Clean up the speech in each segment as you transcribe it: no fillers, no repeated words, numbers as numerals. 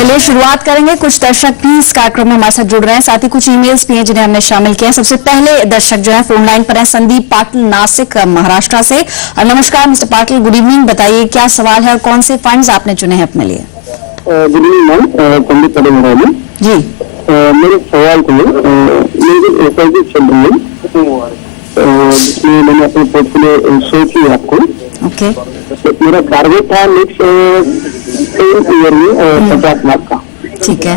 चलिए शुरुआत करेंगे। कुछ दर्शक भी इस कार्यक्रम में हमारे साथ जुड़ रहे हैं, साथ ही कुछ ईमेल्स भी हैं जिन्हें हमने शामिल किया है। सबसे पहले दर्शक जो है फोन लाइन पर है संदीप पाटिल नासिक महाराष्ट्र से। नमस्कार मिस्टर पाटिल, गुड इवनिंग। बताइए क्या सवाल है और कौन से फंड्स आपने चुने हैं अपने लिए? गुड इवनिंग मैम, पंडित पटेल जी। मेरे सवाल को मेरी एसआईपी चल रही है जिसमें मैंने अपने पोर्टफोलियो शो किया आपको। ओके। तो मेरा टारगेट था नेक्स्ट ईयर में 50 लाख का। ठीक है,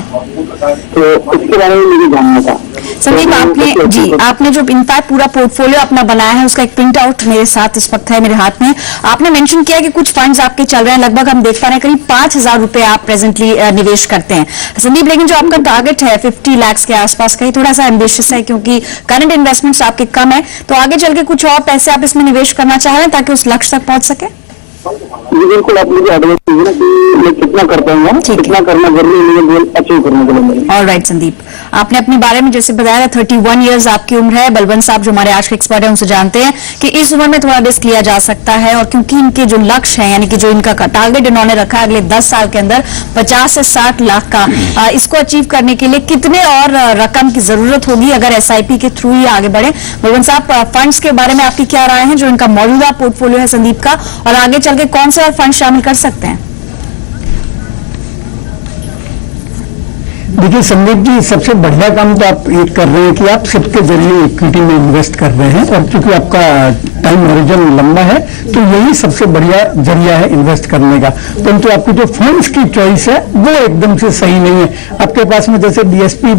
तो इसके बारे में मुझे जानना था। संदीप आपने जो इनफैक्ट पूरा पोर्टफोलियो अपना बनाया है उसका एक प्रिंट आउट मेरे साथ इस वक्त है मेरे हाथ में। आपने मेंशन किया कि कुछ फंड्स आपके चल रहे हैं, लगभग हम देख पा रहे हैं करीब 5,000 रुपए आप प्रेजेंटली निवेश करते हैं संदीप। लेकिन जो आपका टारगेट है 50 लाख के आसपास का, थोड़ा सा एम्बिशियस है क्योंकि करंट इन्वेस्टमेंट्स आपके कम है। तो आगे चल के कुछ और पैसे आप इसमें निवेश करना चाह रहे हैं ताकि उस लक्ष्य तक पहुंच सके? जी बिल्कुल, आप मुझे एडवाइस कीजिए ना कि मैं कितना कर पाऊंगा, कितना करना जरूरी है मुझे गोल अचीव करने के लिए। ऑलराइट संदीप, आपने अपने बारे में जैसे बताया 31 इयर्स आपकी उम्र है। बलवंत साहब जो हमारे आज के एक्सपर्ट हैं उनसे जानते हैं कि इस उम्र में थोड़ा रिस्क लिया जा सकता है, और क्योंकि इनके जो लक्ष्य है यानी कि जो इनका टारगेट इन्होंने रखा है अगले 10 साल के अंदर 50 से 60 लाख का, इसको अचीव करने के लिए कितने और रकम की जरूरत होगी अगर SIP के थ्रू ही आगे बढ़े? बलवंत साहब, फंड्स के बारे में आपकी क्या राय है जो इनका मौजूदा पोर्टफोलियो है संदीप का, और आगे चल के कौन से और फंड शामिल कर सकते हैं? देखिए संदीप जी, सबसे बढ़िया काम तो आप ये कर रहे हैं कि आप सबके जरिए इक्विटी में इन्वेस्ट कर रहे हैं, और क्योंकि आपका टाइम हॉरिजन लंबा है तो यही सबसे बढ़िया जरिया है इन्वेस्ट करने का। परंतु आपकी जो फंड्स की चॉइस है वो एकदम से सही नहीं है। आपके पास में जैसे DSP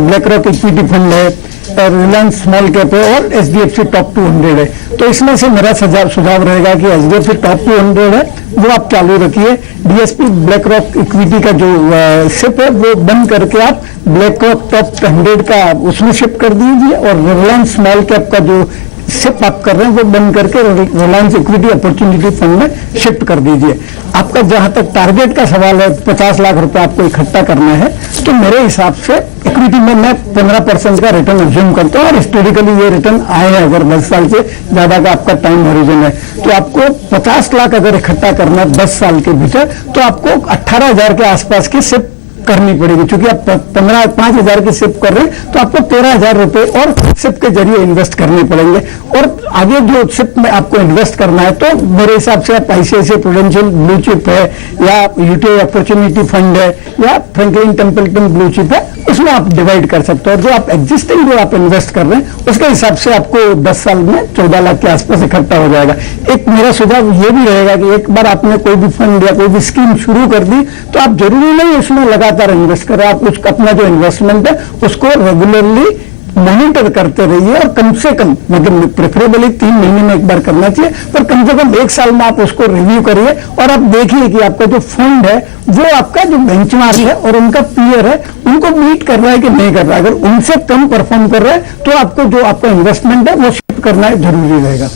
black rock equity fund है, रिलायंस स्मॉल कैप है और HDFC टॉप 200 है। तो इसमें से मेरा सुझाव रहेगा कि HDFC टॉप 200 है वो आप चालू रखिए। DSP ब्लैक रॉक इक्विटी का जो शिप है वो बंद करके आप ब्लैक रॉक टॉप 100 का उसमें शिफ्ट कर दीजिए, और रिलायंस स्मॉल कैप का जो शिप आप कर रहे हैं वो बंद करके रिलायंस इक्विटी अपॉर्चुनिटी फंड में शिफ्ट कर दीजिए। आपका जहां तक टारगेट का सवाल है 50 लाख रुपए आपको इकट्ठा करना है, तो मेरे हिसाब से इक्विटी में मैं 15% का रिटर्न अज्यूम करता हूँ, और हिस्टोरिकली ये रिटर्न आए हैं। अगर 10 साल से ज्यादा का आपका टाइम हॉरिजन है तो आपको 50 लाख अगर इकट्ठा करना है 10 साल के भीतर, तो आपको 18,000 के आसपास की शिप करनी पड़ेगी। क्योंकि आप 5,000 की सिप कर रहे हैं तो आपको 13,000 रुपए और सिप के जरिए इन्वेस्ट करने पड़ेंगे। और आगे जो सिप में आपको इन्वेस्ट करना है तो मेरे हिसाब से आप ICICI प्रूडेंशियल ब्लू चिप है, या UTI अपॉर्चुनिटी फंड है, या फ्रैंकलिन टेम्पल्टन ब्लू चिप है, उसमें आप डिवाइड कर सकते हो। जो आप एग्जिस्टिंग जो आप इन्वेस्ट कर रहे हैं उसके हिसाब से आपको 10 साल में 14 लाख के आसपास इकट्ठा हो जाएगा। एक मेरा सुझाव ये भी रहेगा कि एक बार आपने कोई भी फंड या कोई भी स्कीम शुरू कर दी तो आप जरूरी नहीं उसमें लगातार इन्वेस्ट करें। आप अपना जो इन्वेस्टमेंट है उसको रेगुलरली मॉनिटर करते रहिए, और कम से कम मतलब प्रेफरेबली 3 महीने में एक बार करना चाहिए, पर कम से कम 1 साल में आप उसको रिव्यू करिए और आप देखिए कि आपका जो फंड है वो आपका जो बेंचमार्क है और उनका पीयर है उनको मीट कर रहा है कि नहीं कर रहा है। अगर उनसे कम परफॉर्म कर रहा है तो आपको जो आपका इन्वेस्टमेंट है वो शिफ्ट करना जरूरी रहेगा।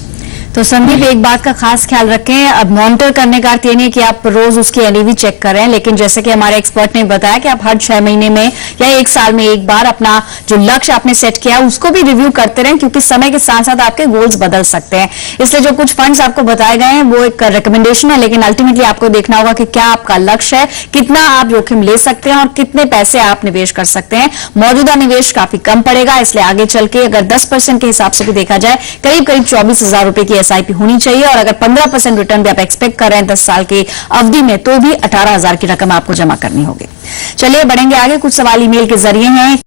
तो संदीप, एक बात का खास ख्याल रखें, अब मॉनिटर करने का अर्थ ये नहीं कि आप रोज उसकी NAV चेक करें, लेकिन जैसे कि हमारे एक्सपर्ट ने बताया कि आप हर 6 महीने में या 1 साल में एक बार अपना जो लक्ष्य आपने सेट किया उसको भी रिव्यू करते रहें, क्योंकि समय के साथ साथ आपके गोल्स बदल सकते हैं। इसलिए जो कुछ फंड्स आपको बताए गए हैं वो एक रिकमेंडेशन है, लेकिन अल्टीमेटली आपको देखना होगा कि क्या आपका लक्ष्य है, कितना आप जोखिम ले सकते हैं और कितने पैसे आप निवेश कर सकते हैं। मौजूदा निवेश काफी कम पड़ेगा, इसलिए आगे चल के अगर 10% के हिसाब से भी देखा जाए करीब 24,000 रुपए की SIP होनी चाहिए, और अगर 15% रिटर्न भी आप एक्सपेक्ट कर रहे हैं 10 साल की अवधि में तो भी 18,000 की रकम आपको जमा करनी होगी। चलिए बढ़ेंगे आगे। कुछ सवाल ईमेल के जरिए हैं।